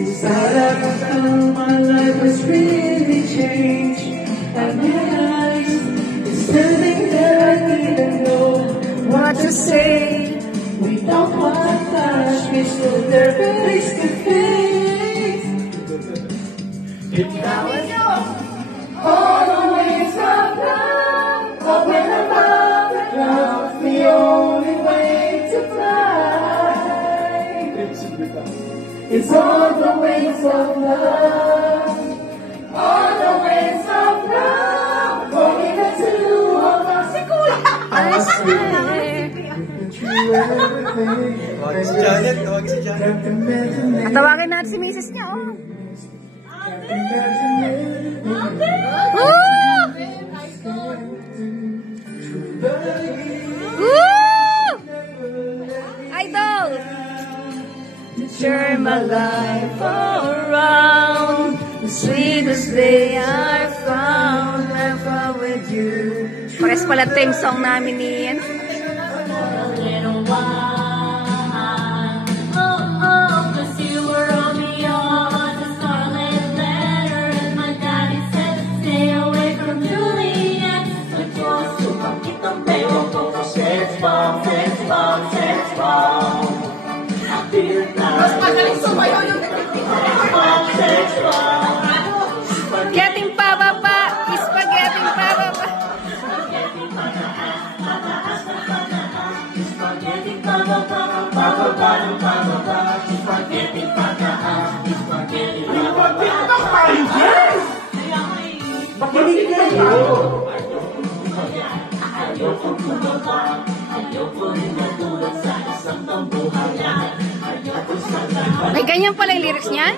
Inside I found my life has really changed. I realized it's something that I didn't know what to say. We don't want to touch me, so they're face to face. If that was all the ways of love, open above the clouds, the only way to fly. It's all the ways of love, all the ways of love, going to all the Tawagin natin si Mrs. niya, oh. Idol! Turn my life around. The sweetest day I found. I'm far with you. Pares pala theme song namin ni Ian. Getting pababa, spaghetti pababa. Ay, ganyan pala yung lyrics niyan?